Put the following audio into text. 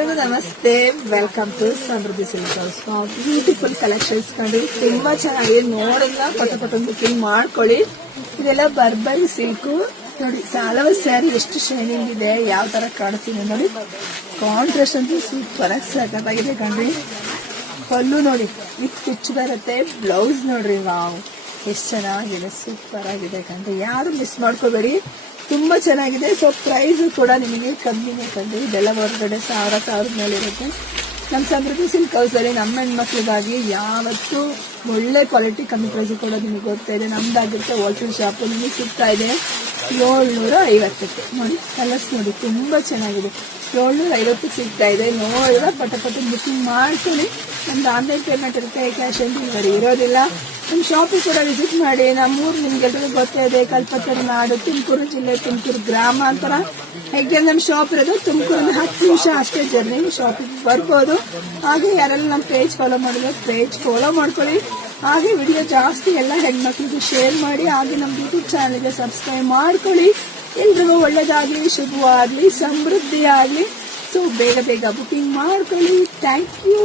ಎಲ್ರಿಗೂ ನಮಸ್ತೆ. Welcome to Samruddhi silk house. Beautiful collections ಕಂಡ್ರಿ, ತುಂಬಾ ಚೆನ್ನಾಗಿದೆ. ನೋಡಿಲ್ಲ ಪಟ ಬುಕಿಂಗ್ ಮಾಡ್ಕೊಳ್ಳಿ. ಇದೆಲ್ಲ ಬರ್ಬರಿ ಸಿಲ್ಕು ನೋಡಿ. ಸಾಲವ ಸ್ಯಾರಿ ಎಷ್ಟು ಶೈನಿಂಗ್ ಇದೆ, ಯಾವ ತರ ಕಾಣಿಸ್ತಿದೆ ನೋಡಿ. ಕಾಂಟ್ರಾಸ್ಟ್ ಅಂತೂ ಸೂಪರ್ ಆಗಿ ಸಖತ್ತಾಗಿದೆ ಕಣ್ರಿ. ಪಲ್ಲು ನೋಡಿ ವಿತ್ ಕುಚ್ಚು ಬರುತ್ತೆ. ಬ್ಲೌಸ್ ನೋಡ್ರಿ, ವಾವ್ ಎಷ್ಟು ಚೆನ್ನಾಗಿದೆ, ಸೂಪರ್ ಆಗಿದೆ ಕಣ್ರಿ. ಯಾರು ಮಿಸ್ ಮಾಡ್ಕೋಬೇಡಿ, ತುಂಬಾ ಚೆನ್ನಾಗಿದೆ. ಸೊ ಪ್ರೈಸ್ ಕೂಡ ನಿಮಗೆ ಕಮ್ಮಿನೇ ಕಂಡು. ಇದೆಲ್ಲ ಹೊರಗಡೆ ಸಾವಿರದ ಮೇಲೆ ಇರುತ್ತೆ. ನಮ್ಮ ಸಮೃದ್ಧಿ ಸಿಲ್ಕ್ ಹೌಸ್ ಅಲ್ಲಿ ನಮ್ಮ ಹೆಣ್ಮಕ್ಳಿಗಾಗಿ ಯಾವತ್ತೂ ಒಳ್ಳೆ ಕ್ವಾಲಿಟಿ ಕಮ್ಮಿ ಪ್ರೈಸ್ ಕೂಡ ನಿಮಗೆ ಗೊತ್ತಾ ಇದೆ. ನಮ್ದಾಗಿರುತ್ತೆ ಹೋಲ್ಸೇಲ್ ಶಾಪ್. ನಿಮಗೆ ಸಿಗ್ತಾ ಇದೆ 750 ನೋಡಿ. ಕಲರ್ಸ್ ನೋಡಿ ತುಂಬಾ ಚೆನ್ನಾಗಿದೆ. 750 ಸಿಗ್ತಾ ಇದೆ. ನೋಡಿದ್ರೆ ಪಟ ಬುಕಿಂಗ್ ಮಾಡ್ಕೊಳ್ಳಿ. ನಮ್ದು ಆನ್ಲೈನ್ ಪೇಮೆಂಟ್ ಇರುತ್ತೆ, ಕ್ಯಾಶ್ ಆನ್ ಡೆಲಿವರಿ ಇರೋದಿಲ್ಲ. ನಮ್ಮ ಶಾಪಿಗೆ ಕೂಡ ವಿಸಿಟ್ ಮಾಡಿ. ನಮ್ಮೂರು ನಿಮ್ಗೆಲ್ಲರಿಗೂ ಗೊತ್ತೇ ಇದೆ, ಕಲ್ಪತರು ನಾಡು, ತುಮಕೂರು ಜಿಲ್ಲೆ, ತುಮಕೂರು ಗ್ರಾಮಾಂತರ. ಹೇಗೆ ನಮ್ಮ ಶಾಪ್ ಇರೋದು ತುಮಕೂರಿಂದ 10 ನಿಮಿಷ ಅಷ್ಟೇ ಜರ್ನಿ. ಶಾಪಿಗೆ ಬರ್ಬೋದು. ಹಾಗೆ ಯಾರೆಲ್ಲ ನಮ್ಮ ಪೇಜ್ ಫಾಲೋ ಮಾಡಿದ್ರೆ ಪೇಜ್ ಫಾಲೋ ಮಾಡ್ಕೊಳ್ಳಿ. ಹಾಗೆ ವಿಡಿಯೋ ಜಾಸ್ತಿ ಎಲ್ಲ ಹೆಣ್ಮಕ್ಳಿಗೆ ಶೇರ್ ಮಾಡಿ. ಹಾಗೆ ನಮ್ಮ ಯೂಟ್ಯೂಬ್ ಚಾನಲ್ಗೆ ಸಬ್ಸ್ಕ್ರೈಬ್ ಮಾಡ್ಕೊಳ್ಳಿ. ಎಲ್ರಿಗೂ ಒಳ್ಳೇದಾಗ್ಲಿ, ಶುಭವಾಗ್ಲಿ, ಸಮೃದ್ಧಿ ಆಗ್ಲಿ. ಸೊ ಬೇಗ ಬುಕಿಂಗ್ ಮಾಡ್ಕೊಳ್ಳಿ. Thank you.